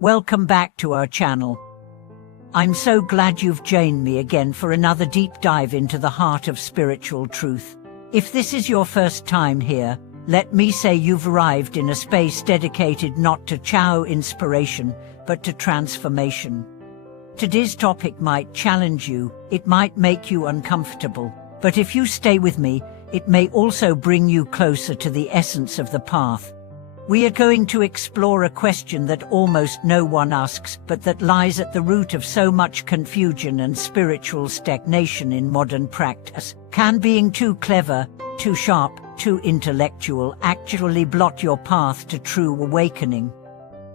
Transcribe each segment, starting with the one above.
Welcome back to our channel. I'm so glad you've joined me again for another deep dive into the heart of spiritual truth. If this is your first time here, let me say you've arrived in a space dedicated not to Chao inspiration, but to transformation. Today's topic might challenge you, it might make you uncomfortable, but if you stay with me, it may also bring you closer to the essence of the path. We are going to explore a question that almost no one asks, but that lies at the root of so much confusion and spiritual stagnation in modern practice. Can being too clever, too sharp, too intellectual actually blot your path to true awakening?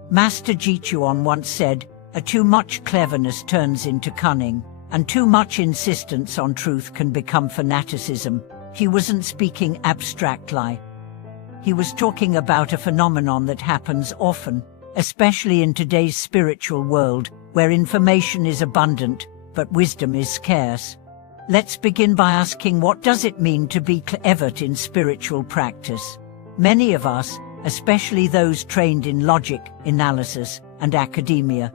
Master Chuan once said, too much cleverness turns into cunning, and too much insistence on truth can become fanaticism. He wasn't speaking abstractly. He was talking about a phenomenon that happens often, especially in today's spiritual world, where information is abundant, but wisdom is scarce. Let's begin by asking, what does it mean to be clever in spiritual practice? Many of us, especially those trained in logic, analysis, and academia,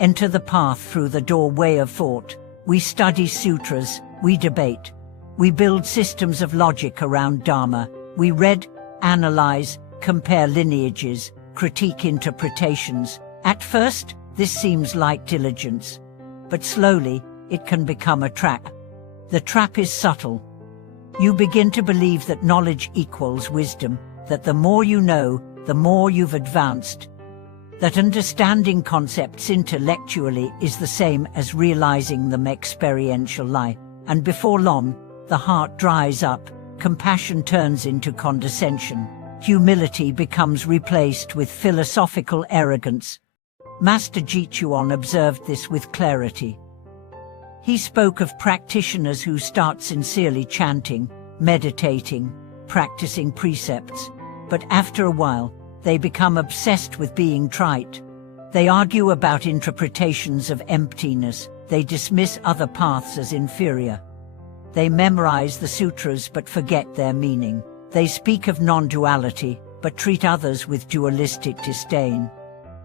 enter the path through the doorway of thought. We study sutras, we debate, we build systems of logic around Dharma, we read, analyze, compare lineages, critique interpretations. At first, this seems like diligence, but slowly, it can become a trap. The trap is subtle. You begin to believe that knowledge equals wisdom, that the more you know, the more you've advanced, that understanding concepts intellectually is the same as realizing them experientially, and before long, the heart dries up, compassion turns into condescension, humility becomes replaced with philosophical arrogance. Master Chuan observed this with clarity. He spoke of practitioners who start sincerely chanting, meditating, practicing precepts, but after a while, they become obsessed with being trite. They argue about interpretations of emptiness, they dismiss other paths as inferior. They memorize the sutras but forget their meaning. They speak of non-duality, but treat others with dualistic disdain.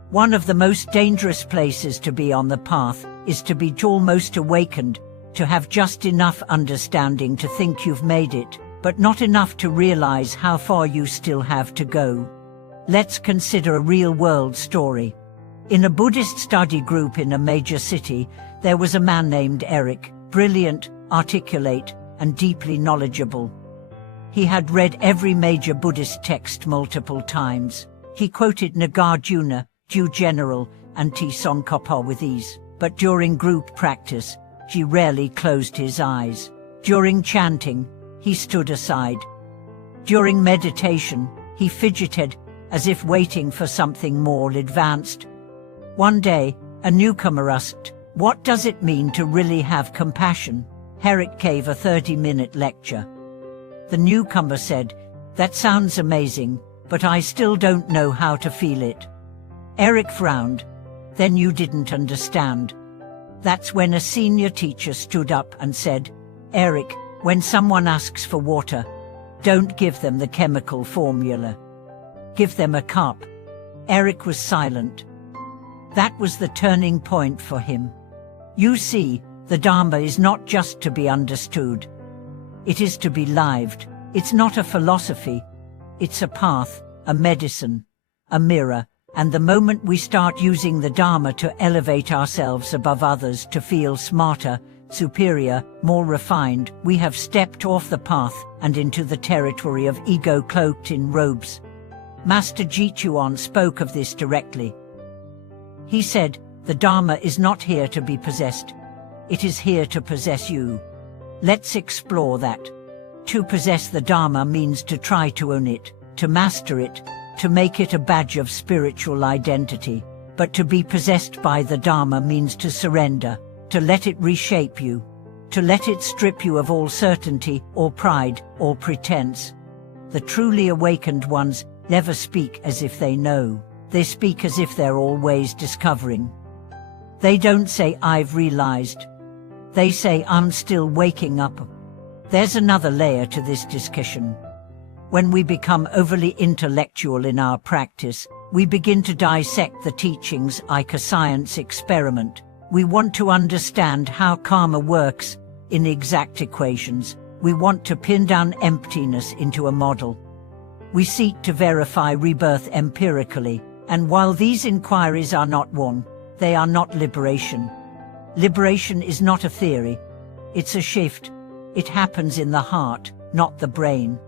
One of the most dangerous places to be on the path is to be almost awakened, to have just enough understanding to think you've made it, but not enough to realize how far you still have to go. Let's consider a real-world story. In a Buddhist study group in a major city, there was a man named Eric, brilliant, articulate, and deeply knowledgeable. He had read every major Buddhist text multiple times. He quoted Nagarjuna, Ju General, and Tsongkhapa with ease. But during group practice, he rarely closed his eyes. During chanting, he stood aside. During meditation, he fidgeted, as if waiting for something more advanced. One day, a newcomer asked, "What does it mean to really have compassion?" Eric gave a 30-minute lecture. The newcomer said, "That sounds amazing, but I still don't know how to feel it." Eric frowned. "Then you didn't understand." That's when a senior teacher stood up and said, "Eric, when someone asks for water, don't give them the chemical formula. Give them a cup." Eric was silent. That was the turning point for him. You see, the Dharma is not just to be understood. It is to be lived. It's not a philosophy. It's a path, a medicine, a mirror, and the moment we start using the Dharma to elevate ourselves above others, to feel smarter, superior, more refined, we have stepped off the path and into the territory of ego cloaked in robes. Master Chuan spoke of this directly. He said, "The Dharma is not here to be possessed. It is here to possess you." Let's explore that. To possess the Dharma means to try to own it, to master it, to make it a badge of spiritual identity. But to be possessed by the Dharma means to surrender, to let it reshape you, to let it strip you of all certainty or pride or pretense. The truly awakened ones never speak as if they know. They speak as if they're always discovering. They don't say, "I've realized." They say, "I'm still waking up." There's another layer to this discussion. When we become overly intellectual in our practice, we begin to dissect the teachings like a science experiment. We want to understand how karma works in exact equations. We want to pin down emptiness into a model. We seek to verify rebirth empirically, and while these inquiries are not wrong, they are not liberation. Liberation is not a theory. It's a shift. It happens in the heart, not the brain.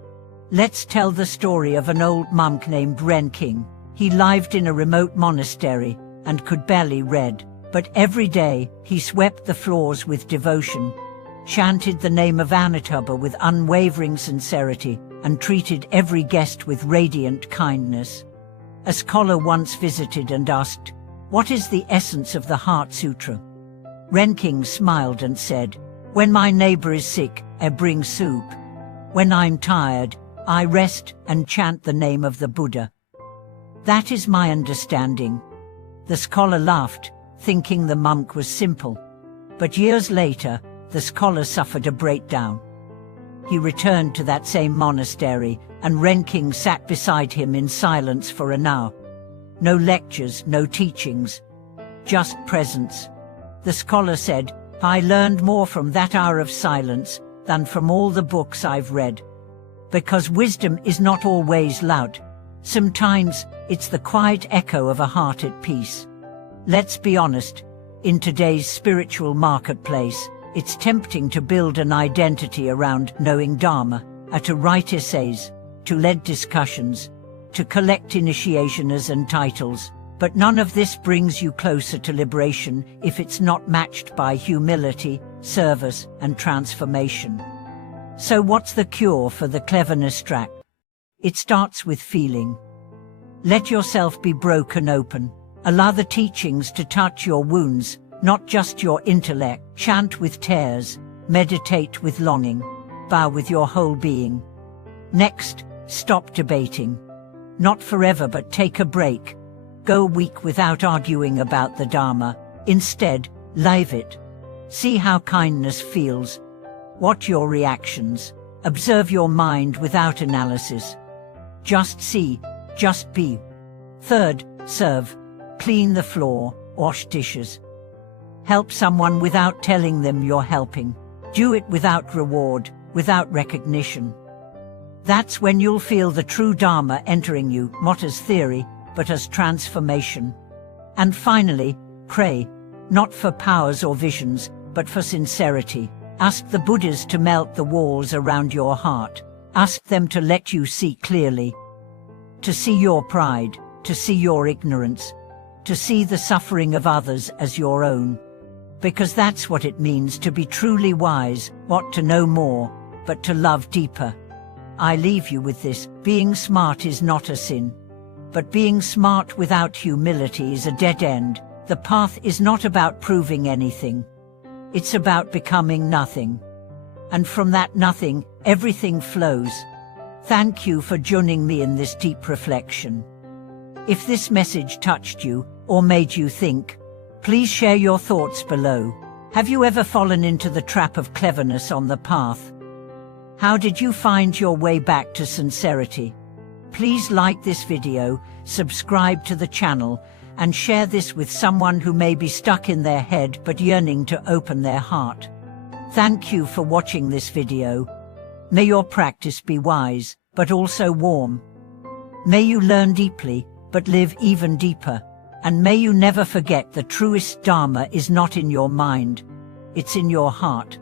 Let's tell the story of an old monk named Renking. He lived in a remote monastery and could barely read, but every day he swept the floors with devotion, chanted the name of Amitabha with unwavering sincerity, and treated every guest with radiant kindness. A scholar once visited and asked, "What is the essence of the Heart Sutra?" Renking smiled and said, "When my neighbor is sick, I bring soup. When I'm tired, I rest and chant the name of the Buddha." That is my understanding. The scholar laughed, thinking the monk was simple. But years later, the scholar suffered a breakdown. He returned to that same monastery, and Renking sat beside him in silence for an hour. No lectures, no teachings, just presence. The scholar said, "I learned more from that hour of silence than from all the books I've read." Because wisdom is not always loud. Sometimes it's the quiet echo of a heart at peace. Let's be honest, in today's spiritual marketplace, it's tempting to build an identity around knowing Dharma, to write essays, to lead discussions, to collect initiations and titles, but none of this brings you closer to liberation if it's not matched by humility, service, and transformation. So what's the cure for the cleverness trap? It starts with feeling. Let yourself be broken open. Allow the teachings to touch your wounds, not just your intellect. Chant with tears, meditate with longing, bow with your whole being. Next, stop debating. Not forever, but take a break. Go a week without arguing about the Dharma. Instead, live it. See how kindness feels. Watch your reactions. Observe your mind without analysis. Just see, just be. Third, serve. Clean the floor, wash dishes. Help someone without telling them you're helping. Do it without reward, without recognition. That's when you'll feel the true Dharma entering you, not as theory, but as transformation. And finally, pray, not for powers or visions, but for sincerity. Ask the Buddhas to melt the walls around your heart. Ask them to let you see clearly. To see your pride, to see your ignorance, to see the suffering of others as your own. Because that's what it means to be truly wise, not to know more, but to love deeper. I leave you with this: being smart is not a sin. But being smart without humility is a dead end. The path is not about proving anything. It's about becoming nothing. And from that nothing, everything flows. Thank you for joining me in this deep reflection. If this message touched you, or made you think, please share your thoughts below. Have you ever fallen into the trap of cleverness on the path? How did you find your way back to sincerity? Please like this video, subscribe to the channel, and share this with someone who may be stuck in their head but yearning to open their heart. Thank you for watching this video. May your practice be wise, but also warm. May you learn deeply, but live even deeper. And may you never forget the truest Dharma is not in your mind, it's in your heart.